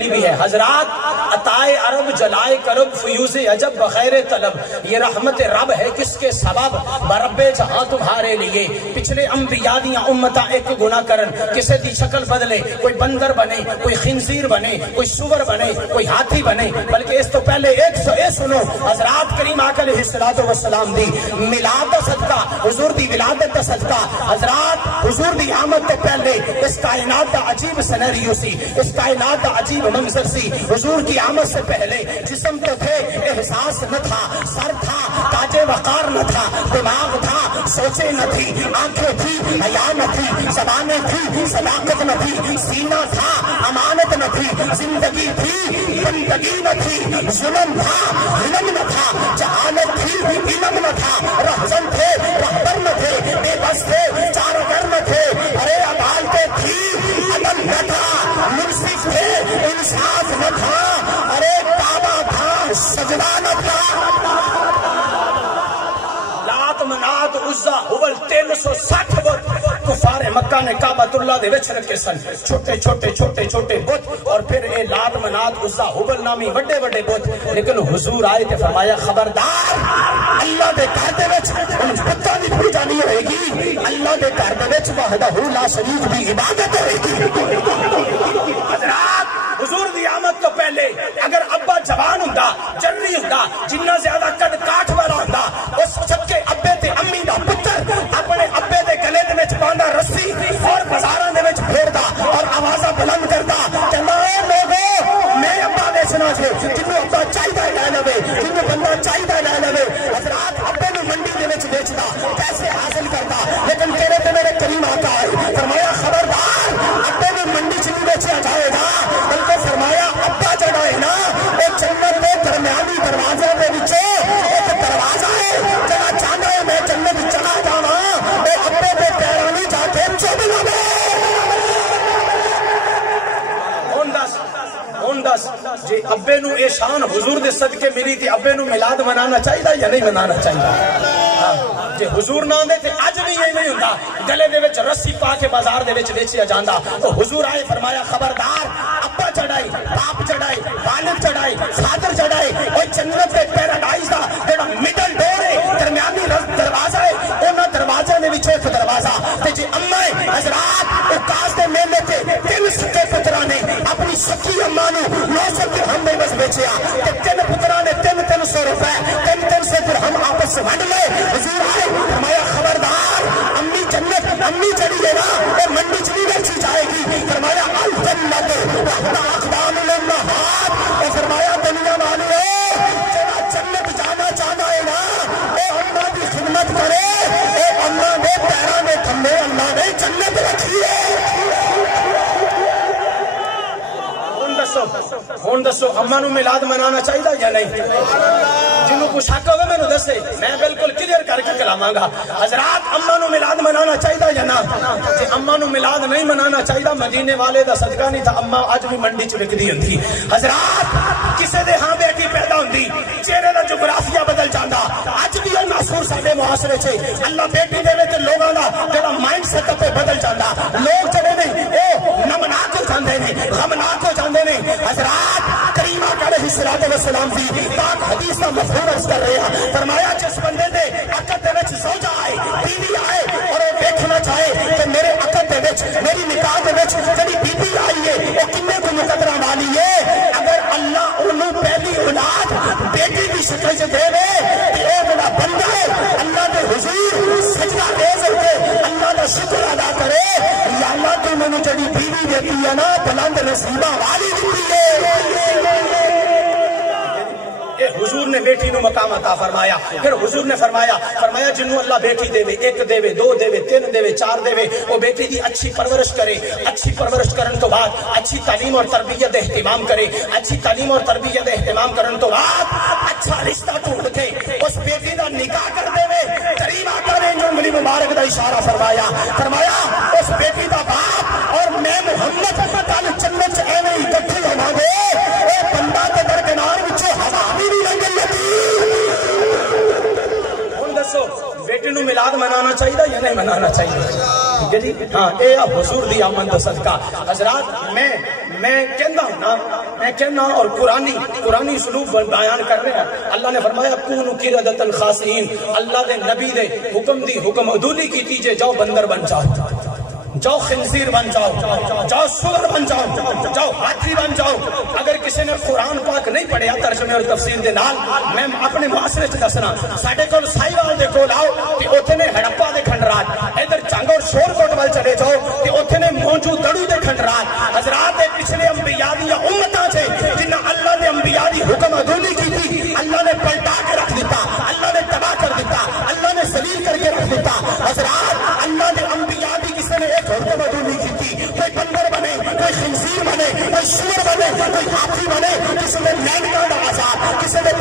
بھی ہے حضرات عطائے عرب جلائے کرب فیوز عجب بخیر طلب، یہ رحمت رب ہے کس کے سبب برب جہاں تمہارے لیے پچھلے انبیاء دیاں امتاں ایک گناہ کرن کسے دی شکل بدلے، کوئی بندر بنے، کوئی خنزیر بنے، کوئی سور بنے، کوئی ہاتھی بنے، بلکہ اس تو پہلے اے سنو حضرات کریم آقا علیہ السلام دی میلاد دا صدقہ، حضور دی ولادت دا صدقہ، حضرات حضور دی آمد تو پہلے اس کائنات دا عجیب سینریو سی، اس کائنات دا عجیب منظر سی۔ حضور کی آمد سے پہلے جسم تو تھے، احساس نہ تھا، سر تھا، تاج وقار نہ تھا، دماغ تھا، سوچیں نہ تھی، آنکھیں تھی، حیا نہ تھی، زبانیں تھی، صداقت نہ تھی، سینہ تھا، امانت نہ تھی، زندگی تھی، بندگی نہ تھی، ظلم تھا، علم نہ تھا، جہالت تھی، علم نہ تھا، رہزن تھے، رہبر نہ تھے، بے بس تھے، چارگر نہ تھے، ارے عدالتیں تھی، عدل نہ تھا، منصف تھے، انصاف نہ تھا، ارے کعبہ تھا، سجدہ نہ تھا، لات منات عزا حبل 360 بت کفار مکہ نے کعبۃ اللہ دے وچ رکھے سن، چھوٹے چھوٹے بت، اور پھر اے لات منات عزا حبل نامی وڈے بت، لیکن حضور آئے تے فرمایا خبردار اللہ دے گھر دے وچ ان بتاں دی پوجا نہیں ہوئے گی، اللہ دے گھر دے وچ وحدہ لا شریک دی عبادت ہوئے گی۔ حضرات حضور دی آمد تو پہلے اگر ابا جوان ہوندا، جنری ہوندا، جنہ زیادہ کد کاٹ والا ہوندا، اس سچے ابے تے امی دا پتر اپنے ابے دے گلے دے وچ پاندا رسی اور بازاراں دے وچ پھیردا اور آوازاں بلند کردا کہندا اے لوگو میں ابا ویچنا چھے، جنوں ابا چاہیدا لے لوے، جنوں بندہ چاہیدا لے لوے۔ حضرات ابے نوں منڈی دے وچ بیچدا، پیسے حاصل کردا، لیکن تیرے تے میرے کریم آقا آئے فرمایا خبردار ابے نوں منڈی چ نہیں بیچیا جائے گا، بلکہ فرمایا ابا جڑا ہے نا اے جنت دے درمیانی دروازے دے وچ ایک دروازہ ہے، جڑا چاہندا ہے میں جنت چلا جاواں، اے ابے دے پیراں وچ جا کے چوب لوے۔ ہن دس جی ابے نو اے شان حضور دے صدقے ملی تے ابے نو میلاد منانا چاہیدا یا نہیں منانا چاہیدا؟ جی حضور نہ ہوندے تے اج بھی یہ نہیں ہوندا، گلے دے وچ رسی پا کے بازار دے وچ ویچیا جاندا۔ تو حضور آئے فرمایا خبردار ابا چڑھائی، باپ چڑھائی، والد چڑھائی، فادر چڑھائی، او جنت دے پیراڈائز دا جڑا مڈل ڈور ہے، درمیانی دروازہ ہے، انہاں دروازے دے وچ ایک دروازہ تے جی اماں حضرات اکاس دے میلے تے 3 سکے پتراں نے اپنی سکی اماں نو 900 درہم دے بس بیچیا تے 3 پتراں نے 300 روپے 300 درہم آپس ونڈ لے۔ حضور آئے فرمایا خبردار امی جنت امی چڑھی ہے نا اے منڈی چ نہیں بیچی جائے گی، فرمایا الجنت تحت اقدام الامہات، اے فرمایا دنیا والے جڑا جنت جانا چاہتا ہے نا اے اماں دی خدمت کرے، اے اماں دے پیراں دے تھلے اللہ نے جنت رکھی ہے۔ ہن دسو اماں نو میلاد منانا چاہیدا یا نہیں؟ جنوں کو شک ہوے مینوں دسے، میں بالکل کلیئر کر کے کلاواں گا۔ حضرات اماں نو میلاد منانا چاہیدا یا نہ؟ جے اماں نو میلاد نہیں منانا چاہیدا، مدینے والے دا صدقہ نہیں تھا اماں اج بھی منڈی چ وکدی ہوندی۔ حضرات کسے دے ہاں بیٹی پیدا ہوندی، چہرے دا جغرافیہ بدل جاندا، اج بھی یہ ناصور ساڈے معاشرے چ اللہ بیٹی دے تے لوگاں دا جڑا مائنڈ سیٹ اپ بدل جاندا، لوگ جڑے نے او نمناک ہو جاندے نے، غمناک ہو جاندے نے۔ حضرات کریم آقا علیہ السلام دی پاک حدیث کا مفہوم عرض کر رہے ہیں، فرمایا جس بندے دے عقد دے وچ زوجہ آئے، بیوی آئے اور وہ دیکھنا چاہے کہ میرے عقد دے وچ میری نکاح دے وچ جڑی بیوی آئی ہے وہ کنے کو مقدرہ والی ہے، اگر اللہ انہوں پہلی اولاد بیٹی کی شکل سے دے دے کہ اے بڑا بندہ ہے اللہ دے حضور سجدہ ریز ہو کے اللہ کا شکر ادا کرے، یا اللہ تو میں نے جڑی بیوی دیتی ہے نا بلند نصیبہ والی دیتی ہے۔ حضور نے بیٹی نو مقام عطا فرمایا، پھر حضور نے فرمایا جنوں اللہ بیٹی دے 1 دے 2 دے 3 دے 4 دے وہ بیٹی دی اچھی پرورش کرے، اچھی پرورش کرن تو بعد اچھی تعلیم اور تربیت دے اہتمام کرے، اچھی تعلیم اور تربیت دے اہتمام کرن تو بعد اچھا رشتہ ڈھونڈ کے اس بیٹی دا نکاح کر دے۔ کریم آقا نے جو انگلی مبارک دا اشارہ فرمایا اس بیٹی دا باپ اور میں محمد کل جنت ایویں اکٹھے ہونا گے، اے بندہ تے درکنار وچوں ہوا بھی نہیں لنگن لگی۔ ہن دسو بیٹی نو میلاد منانا چاہیے یا نہیں منانا چاہیے؟ ٹھیک ہے جی، ہاں اے حضور دی آمد دا صدقہ۔ حضرات میں کہندا ہوں نا میں کہنا اور قرآنی اسلوب بیان کر رہے ہیں. اللہ نے فرمایا کونوا قردۃ خاسئین. اللہ دے نبی دے حکم دی حکم عدولی کی تیجے جاؤ بندر بن جاؤ, جاؤ خنزیر بن جاؤ, جاؤ سور بن جاؤ, جاؤ ہاتھی بن جاؤ. اگر کسی نے قرآن پاک نہیں پڑھیا ترجمے اور تفسیر دے نال, میں اپنے معاشرے چ دسنا ساڈے کول سائیوال دے کول آؤ تے اوتھے نے ہڑپا دے کھنڈرات, ادھر چنگ اور شور کوٹ وال چلے جاؤ تے اوتھے نے موجو دڑو دے کھنڈرات. حضرات دے پچھلے انبیاء دی امتاں چ جنہاں اللہ نے انبیاء دی حکم عدولی کی تھی, اللہ نے پلٹا کے رکھ دیتا, اللہ نے تباہ کر دیتا, اللہ نے ذلیل کر کے رکھ دیتا. حضرات اللہ نے انبیاء دی کسی نے ایک حکم عدولی کی تھی, کوئی بندر بنے, کوئی خنزیر بنے, کوئی سور بنے, کوئی ہاتھی بنے, کسی نے مینکا دا آزاد, کسی نے